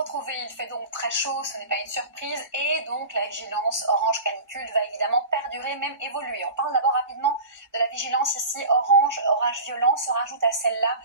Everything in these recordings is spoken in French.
retrouver, il fait donc très chaud, ce n'est pas une surprise, et donc la vigilance orange canicule va évidemment perdurer, même évoluer. On parle d'abord rapidement de la vigilance ici orange, orage violent, se rajoute à celle-là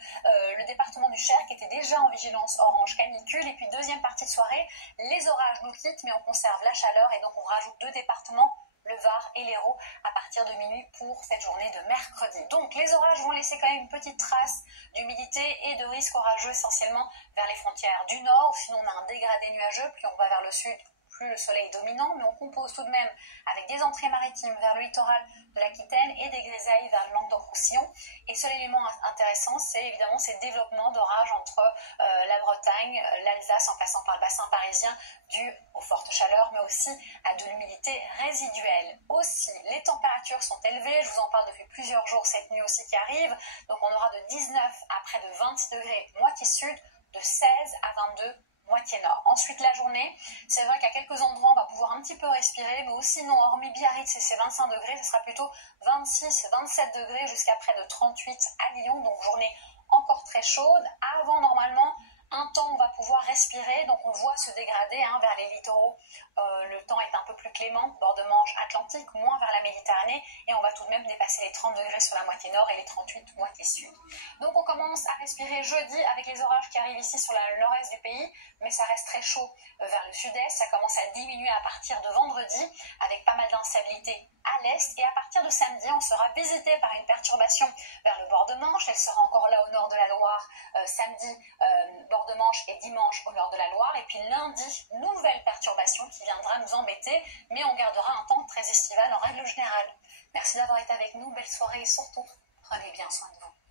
le département du Cher qui était déjà en vigilance orange canicule, et puis deuxième partie de soirée, les orages nous quittent, mais on conserve la chaleur, et donc on rajoute 2 départements, le Var et l'Hérault, à partir de minuit pour cette journée de mercredi. Donc les orages vont laisser quand même une petite trace d'humidité et de risque orageux essentiellement vers les frontières du nord, ou sinon on a un dégradé nuageux, puis on va vers le sud, plus le soleil dominant, mais on compose tout de même avec des entrées maritimes vers le littoral de l'Aquitaine et des grisailles vers le Languedoc-Roussillon. Et seul élément intéressant, c'est évidemment ces développements d'orages entre la Bretagne, l'Alsace en passant par le bassin parisien, dû aux fortes chaleurs, mais aussi à de l'humidité résiduelle. Aussi, les températures sont élevées, je vous en parle depuis plusieurs jours, cette nuit aussi qui arrive, donc on aura de 19 à près de 26 degrés moitié sud, de 16 à 22 moitié nord. Ensuite, la journée, c'est vrai qu'à quelques endroits, on va pouvoir un petit peu respirer, mais aussi non, hormis Biarritz et ses 25 degrés, ce sera plutôt 26-27 degrés jusqu'à près de 38 à Lyon, donc journée encore très chaude, avant normalement un temps où on va pouvoir respirer, donc on voit se dégrader vers les littoraux, le temps est un peu plus clément, bord de Manche Atlantique, moins vers la Méditerranée, et on va tout de même dépasser les 30 degrés sur la moitié nord et les 38 moitié sud. Donc on commence à respirer jeudi avec les orages qui arrivent ici sur le nord-est du pays, mais ça reste très chaud vers le sud-est, ça commence à diminuer à partir de vendredi, avec pas mal d'instabilité à l'est, et à partir de samedi, on sera visité par une perturbation vers le bord de Manche, elle sera encore là au nord de la Loire, samedi, bord de Manche, et dimanche au nord de la Loire, et puis lundi, nouvelle perturbation qui viendra nous embêter, mais on gardera un temps très estival en règle générale. Merci d'avoir été avec nous, belle soirée, et surtout, prenez bien soin de vous.